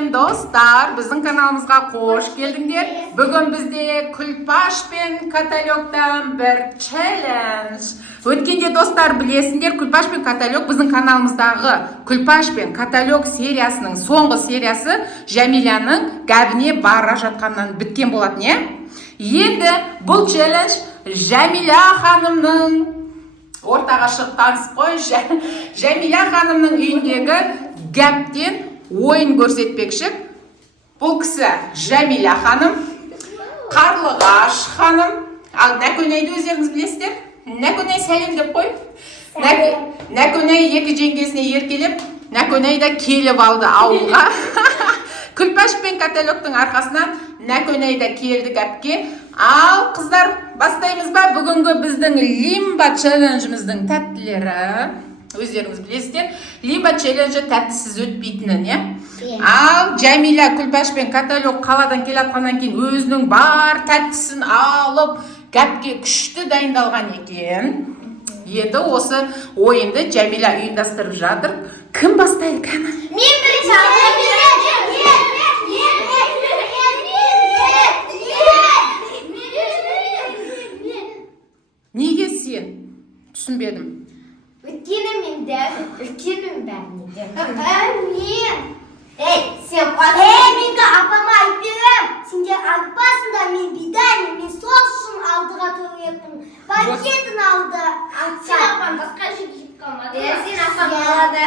Сәлем достар, біздің каналымызға қош келдіңдер. Бүгін бізде Күлпаш пен Каталёктан бір челлендж. Өткенде достар білесіңдер, Күлпаш пен Каталёк біздің каналымыздағы Күлпаш пен Каталёк сериясының соңғы сериясы Жәмиляның гәбіне бара жатқаннан біткен болатын, Енді бұл челлендж Жәмиля ханымның ортаға шыққан қой. Жәмиля ханымның үйіндегі гәптен ойын көрсетпекші. Бұл кісі Жәмиля ханым, Қарлығаш ханым. Ал Нәкөнәйді өздеріңіз білесіздер? Нәкөнәй сәлем деп қой. Нәкөнәй екі жеңгесіне еркелеп, Нәкөнәй да келіп алды ауылға. Күлпаш пен Каталёктың арқасынан Нәкөнәй да келді гәпке. Ал қыздар, бастаймыз ба? Бүгінгі біздің лимба челленджіміздің тәттілері. Өздеріңіз білесіздер, лимба челленджі тәттісіз өтпейтінін, Ал Жәмиля, Күлпаш пен Каталёк қаладан келатқаннан кейін өзінің бар тәттісін алып, гәпке күшті дайындалған екен. Енді осы ойынды Жәмиля ұйымдастырып жатыр. Кім бастайды, кәні? Мен бірінші Неге сен? Түсінбедім. Өткені мен дәу, үлкенмін бәріне мен. Сен қуады. Менгі апама айтпедім. Сендер айтпасында мен бидайны, мен сол үшін алдыға төлеппін. Пакетін алды. Сен апам басқа жеп қалмады. Сен апам қалады.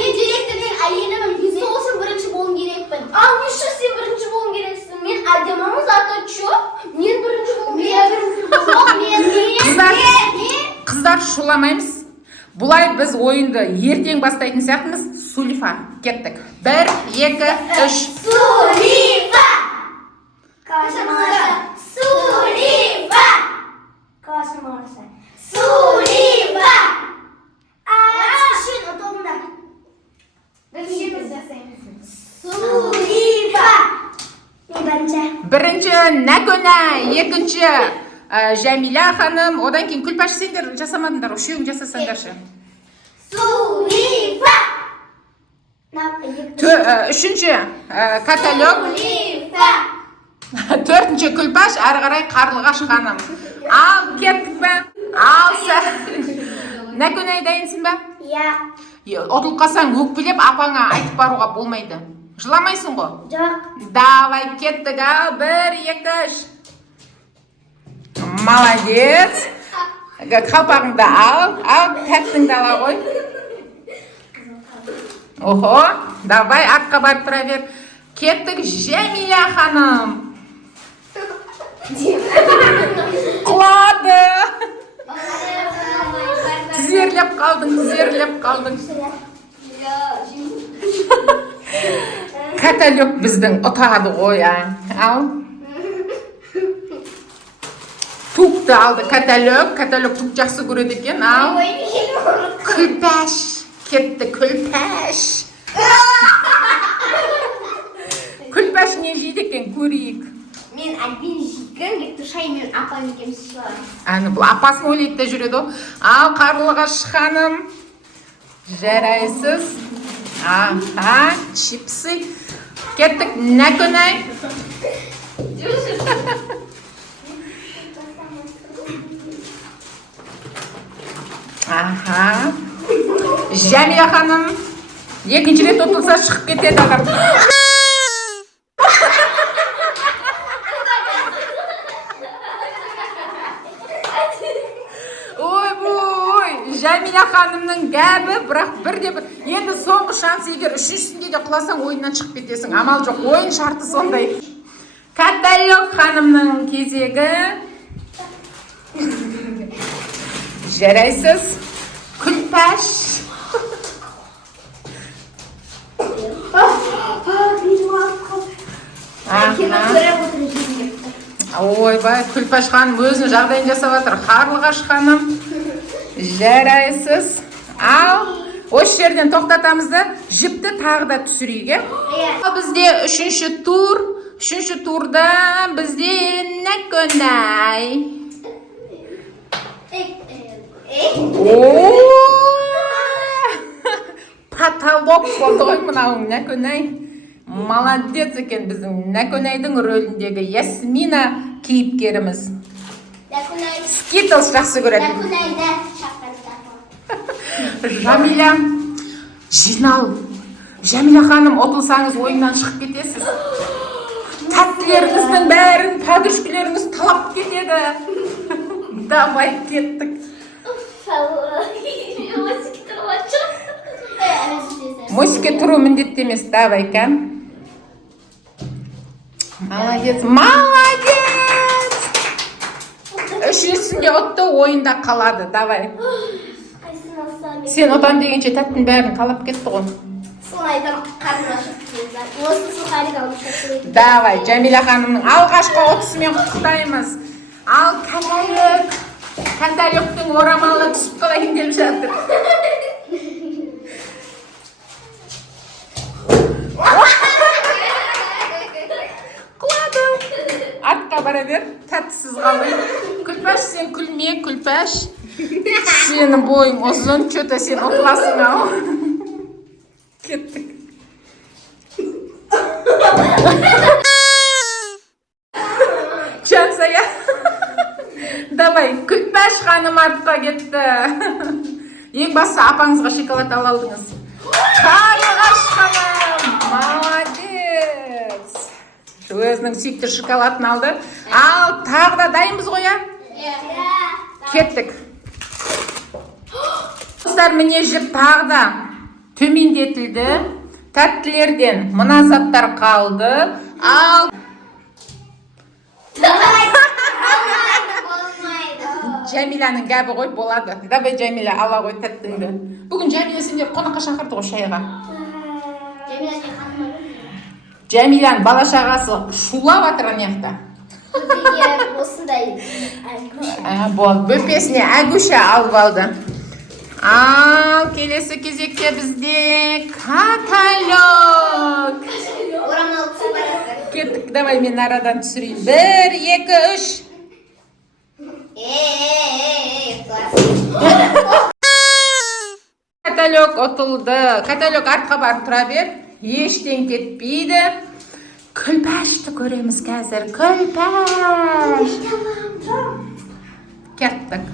Мен директордың әйелімін. Мен сол үшін бірінші болуым керекпін. Ал не үшін сен бірінші болуым керексің? Мен әдеміміз аты чо? Мен бірінші болуым Қыздар шуламаймыз. Бұлай біз ойынды ертең бастайтын сияқтымыз. Сулифа, кеттік. 1, 2, 3. Сулифа! Сулифа! Сулифа! Сен отолында. Сулифа! Бірінші Нәкөнәй, екінші Жәмиля ханым, одан кейін Күлпаш, сендер жасамадыңдар, үшеуің жасасаңдаршы. Сулифа! Үшінші Каталёк, төртінші Күлпаш, ары қарай Қарлығаш ханым. Ал кеттік бе? Ал Нәкөнәй дайынсың ба? Отылып қалсаң өкпелеп апаңа айтып баруға болмайды. Жыламайсың ғой? Жоқ. Давай кеттік, ал 1, 2, 3. Молодец. Қалпағыңды ал тәттіңді ала ғой. Охо, давай артқа барып тұра бер. Кеттік Жәмиля ханым. Құлады. Тізерлеп қалдың. Каталёк біздің ұтады ғой, ал. Туқты алды Каталёк тук жақсы көреді екен, ал. Күлпаш, кетті Күлпаш. Күлпаш не жейді екен, көрейік. Мен әлбен жейгім, кетті шаймен апам екеміз шығар. Бұл апасын ойлайды да жүреді. Ал Қарлығаш ханым, жарайсыз. Чипсы. Кеттік Нәкөнәй. Жәмиля ханым, екінші рет ұтылса шығып кетеді адам. Жәмиля ханымның гәбі, бірақ бірде-бір. Енді соңғы шанс, егер үшіншісінде де құласаң, ойыннан шығып кетесің. Амал жоқ, ойын шарты сондай. Каталёк ханымның кезегі. Жарайсыз. Күлпаш. Ойбай, Күлпаш ханым өзінің жағдайын жасап жатыр. Қарлығаш ханым. Жарайсыз. Ал, осы жерден тоқтатамызды, жіпті тағы да түсірейік. Бізде үшінші тур. Үшінші турда бізде Нәкөнәй. потолок боп болды ғой мынауың Нәкөнай. Молодец екен біздің Нәкөнайдың рөліндегі Ясмина кейіпкеріміз. Skittles жақсы көреді. Жамиля, жинал. Жамиля ханым, отылсаңыз ойыннан шығып кетесіз. Тәттілеріңіздің бәрін подружкаларыңыз талап кетеді. Давай кеттік. Мосикке тұру міндетті емес, давай кәм. Молодец, молодец. Үшіншісінде отты ойында қалады, давай. Сен отан дегенше тәттің бәрін қалап кетті ғой. Давай, Жамиля ханымның алғашқы отысымен құттықтаймыз. Ал каталектің орамалы түсіп қалайын келіп жатыр. Құладым. Артқа бара бер, тәттісіз қалды. Күлпәш, сен күлме, Күлпәш. Сенің бойың ұзын, что-то сен ұтыласың ау. Кеттік. Чансая. Давай, Күлпәш ханым артқа кетті. Ең басы апаңызға шоколад ала алдыңыз. Қарлығаш ханым, молодец. Өзінің сүйікті шоколадын алды. Ал, тағы да дайынбыз ғой, а? Кеттік. Достар, міне жіп тағы да төмендетілді. Тәттілерден мына заттар қалды. Ал, Жамиляның гәбі ғой, болады. Давай, Жамиля, ала ғой тәттіңді. Бүгін Жамиля сендер қонаққа шақырды ғой шайға. Жамиляның бала шағасы шулап атыр анаяқта. Бөпесіне әгуша алып алды. Ал, келесі кезекте бізде каталог. Кеттік, давай мен арадан түсірейін. 1, 2, 3. Каталог отылды. Каталог артқа барып тұра бер. Ештен кетпейді. Күлпәшті көреміз қазір. Күлпәш. Кеттік.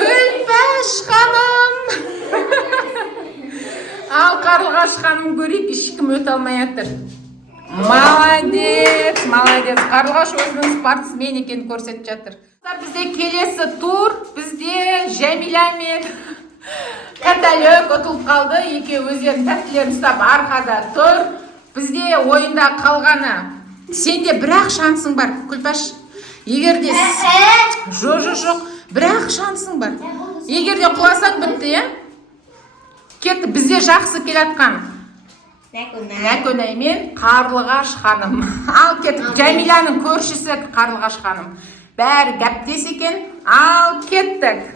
Күлпәш ханым. Ал, Қарлығаш ханым көрейік, ешкім өте алмай жатыр. Молодец, молодец. Қарлығаш өзінің спортсмен екенін көрсетіп жатыр. Бізде келесі тур, бізде Жамиля мен каталог ұтылып қалды. Екеуі өздерінің тәттілерін ұстап арқада тұр. Бізде ойында қалғаны. Сенде бір-ақ шансың бар, Күлпәш. Егерде жоқ, бір-ақ шансың бар. Егерде құласаң бітті, е? Кетті, бізде жақсы келатқан Нәкөнай мен Қарлығаш ханым. Ал, кеттік, Жамиляның көршісі Қарлығаш ханым. Бәрі гәптес екен. Ал, кеттік.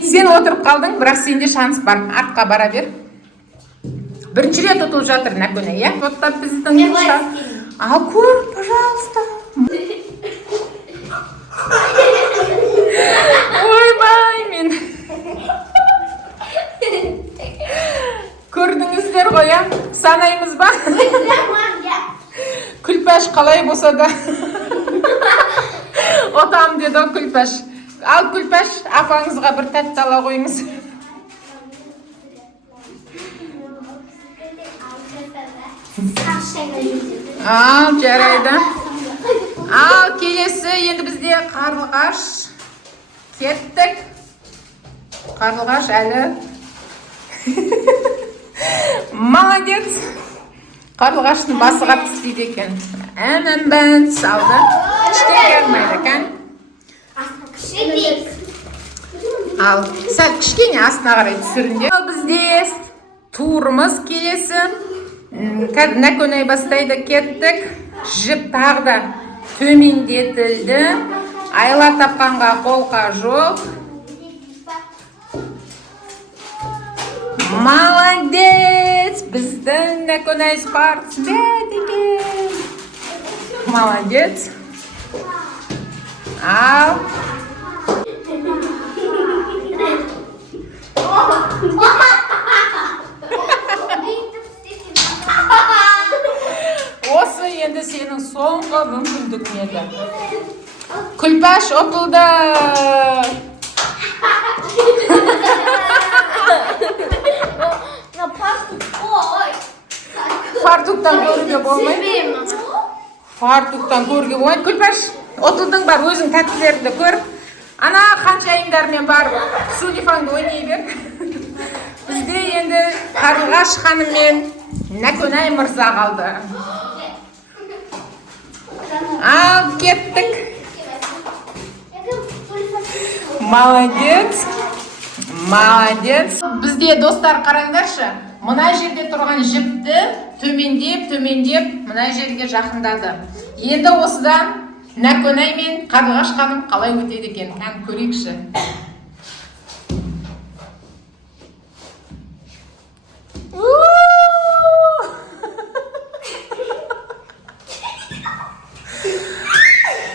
Сен отырып қалдың, бірақ сенде шанс бар. Артқа бара бер. Бірінші рет ұтылып жатыр Нәкөнай, е? Оттап біздің шанс. Ал, көр, пожалуйста. Ойбай мен. Көрдіңіздер ғой, а? Санаймыз ба? Күлпәш қалай болса да. Отам деді Күлпәш. Ал, Күлпәш, апаңызға бір тәтті ала қойыңыз. Ал, жарайды. Ал, келесі енді бізде Қарлығаш. Кеттік. Қарлығаш әлі. Молодец. Қарлығаштың басыға түспейді екен. Әнін салды. Іштен келмейді екен. Ал, сәл кішкене астына қарай түсірінде. Ал, бізде турымыз келесі. Нәкөнай бастайды, кеттік. Жіп тағы да төмендетілді. Айла тапқанға қолқа жоқ. Наконай спортсмен екен. Молодец. Ал. Осы енді сенің соңғы мүмкіндігің еді. Күлпаш ұтылды. Фартуктан көруге болмайды. Фартуктан көруге болмайды. Күлпаш, ұтылдың бар, өзің тәттілерді көр. Ана қаншайымдармен барып, сунифаңды ойнай бер. Бізде енді Қарлығаш ханым мен Наконай мырза қалды. Ал, кеттік. Молодец. Молодец. Бізде достар қараңдаршы. Мына жерде тұрған жіпті төмендеп, мына жерге жақындады. Енді осыдан Наконай мен Қарлығаш ханым қалай өтеді екен? Кән көрейікші.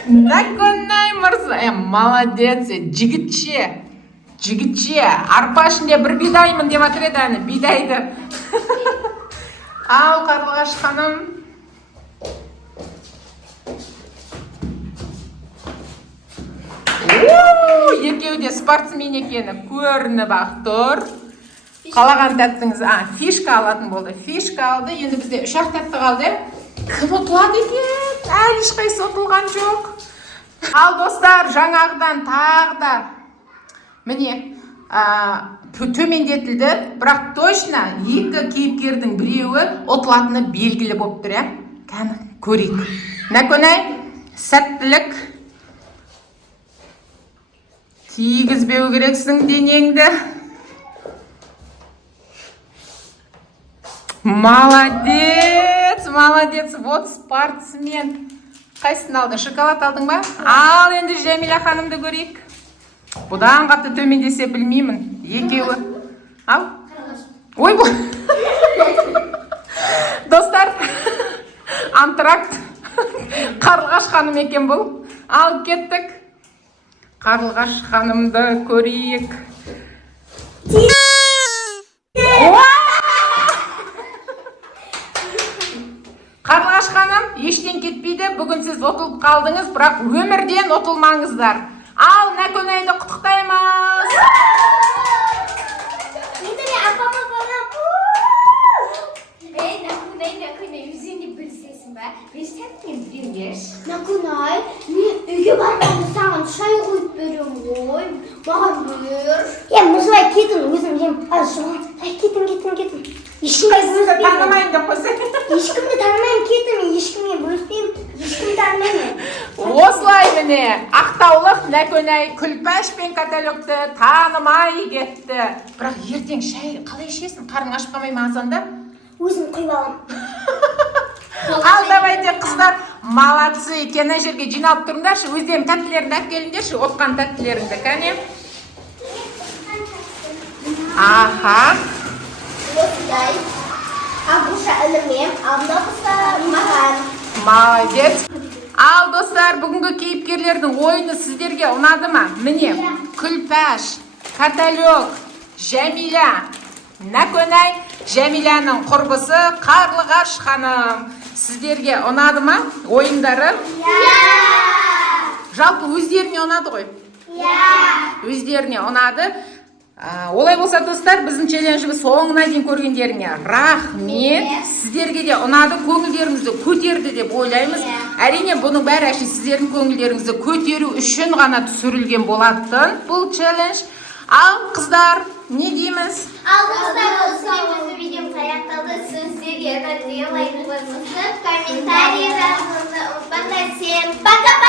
Наконай мырза, молодец, жігітше. Арпа ішінде бір бидаймын деп атыр еді әні, бидайды. Ал, Қарлығаш ханым. Екеуі де спортсмен екені көрініп ақ тұр. Қалаған тәттіңіз, фишка алатын болды. Фишка алды, енді бізде 3-ақ тәтті қалды. Кім ұтылады екен? Әлі ешқайсы ұтылған жоқ. Ал достар, жаңағыдан тағы да міне төмендетілді, бірақ точно екі кейіпкердің біреуі ұтылатыны белгілі болып тұр, Кәні көрейік. Наконай, сәттілік. Тигізбеу керексің денеңді. Молодец, вот спортсмен. Қайсын алды? Шоколад алдың ба? Ал, енді Жәмила ханымды көрейік. Бұдан қатты төмендесе білмеймін. Екеуі. Ал. Ой, бұл. Достар, антракт. Қарлығаш ханым екен бұл. Ал, кеттік. Қарлығаш ханымды көрейік. Қарлығаш ханым, ештен кетпейді. Бүгін сіз ұтылып қалдыңыз, бірақ өмірден ұтылмаңыздар. Ал, Наконайды құттықтаймыз. Наконай, өзіңді білсесің бе? Рецептен біреуеш. Наконай, мен үйге бармады саған шай қойып берем ғой. Маған бер. Мұзылай кетін, өзім жем. Кетін. Ешкімді танымайын деп қойса. Ешкімді танымайын, кетін, мен ешкімге бөліспеймін. Ешкімді танымайын. Осылай міне, ақтаулық Наконай Күлпаш пен Каталюкті танымай кетті. Бірақ ертең шай қалай ішесің? Қарың ашып қалмай ма азанда? Өзім құйып алам. Ал, давайте қыздар, молодцы, екен жерге жиналып тұрыңдаршы, өздерің тәттілеріңді әкеліңдерші, отқан тәттілеріңді, кәне? Аха. Осыдай. Абуша ілімем, абнабыса маған. Молодец. Ал, достар, бүгінгі кейіпкерлердің ойыны сіздерге ұнады ма? Міне, Күлпаш, Каталюк, Жәмила, Наконай, Жәмиланың құрбысы Қарлығаш ханым. Сіздерге ұнады ма ойындары? Жалпы өздеріне ұнады ғой? Өздеріне ұнады. Олай болса достар, біздің челленжіміз соңына дейін көргендеріңе рахмет. Сіздерге де ұнады, көңілдеріңізді көтерді деп ойлаймыз. Әрине бұның бәрі сіздердің көңілдеріңізді көтеру үшін ғана түсірілген болатын бұл челлендж. Ал, қыздар, не дейміз? Ал, қыздар, осы видеомыз аяқталды. Сіздерге лайк қойыңызды, комментарий жазыңызды ұмытпаңдар. Всем пока-пока!